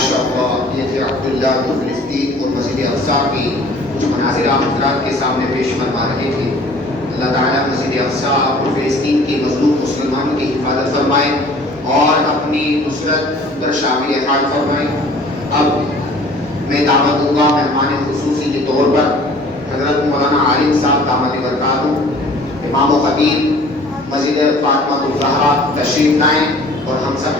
ماشاءاللہ یہ تھے عبداللہ تو فلسطین اور مسجد اقصیٰ کی کچھ مناظر آپ حضرات کے سامنے پیش فرما رہے تھے. اللہ تعالیٰ مسجد اقصیٰ اور فلسطین کے مظلوم مسلمانوں کی حفاظت فرمائے اور اپنی نصرت پر شامل حال فرمائے. اب میں دعوت دوں گا مہمان خصوصی کے طور پر حضرت مولانا عالم صاحب دامت برکاتہ امام و خطیب مسجد فاطمہ الزہرا تشریف لائیں اور ہم سب